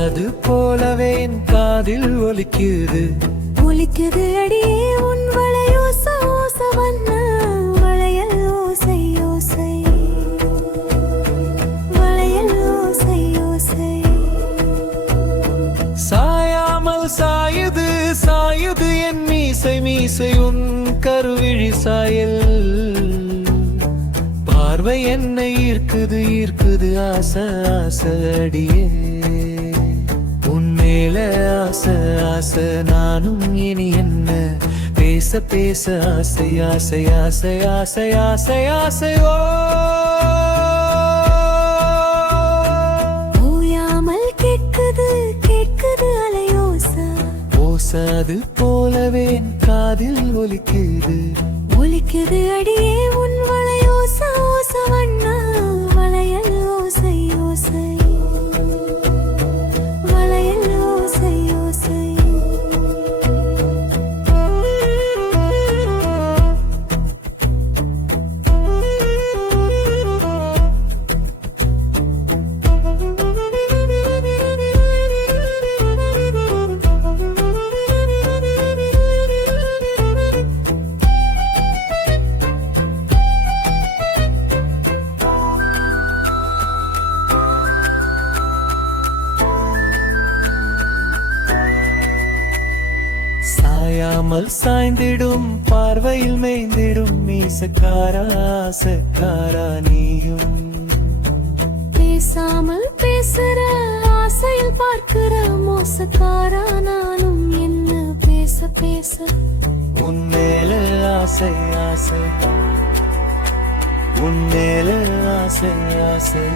அது போலவே என் காதில் ஒலிக்குது ஒலிக்குது அடியே உன் வளையோச ஓச வண்ண வளையல் ஓசை ஓசை வளையல் ஓசை ஓசை சாயாமல் சாயுது சாயுது என் மீசை மீசை உன் கருவிழி சாயல் பார்வை என்னை ஈர்க்குது ஈர்க்குது ஆசை ஆசை அடியே உன் மேல ஆசை ஆசை நானும் இனி என்ன பேச பேச ஆசை ஆசை ஆசை ஆசை ஆசை ஆசை ஓ ஓயாமல் கேட்குது கேட்குது அலையோசை ஓசை அது போலவே என் காதில் ஒலிக்குது ஒலிக்குது அடியே உன் வளையோச ஓச வண்ண வளையல் ஓசை ஓசை வளையல் ஓசை ஓசை சாயாமல் சாய்ந்திடும் பார்வையில் மேய்ந்திடும் மீசக்காரா ஆசைக்காரா நீயும் பேசாமல் பேசுற ஆசையில் பார்க்கிற மோசக்காரா நானும் என்ன பேச பேச உன் மேல ஆசை ஆசை உன் மேல ஆசை ஆசை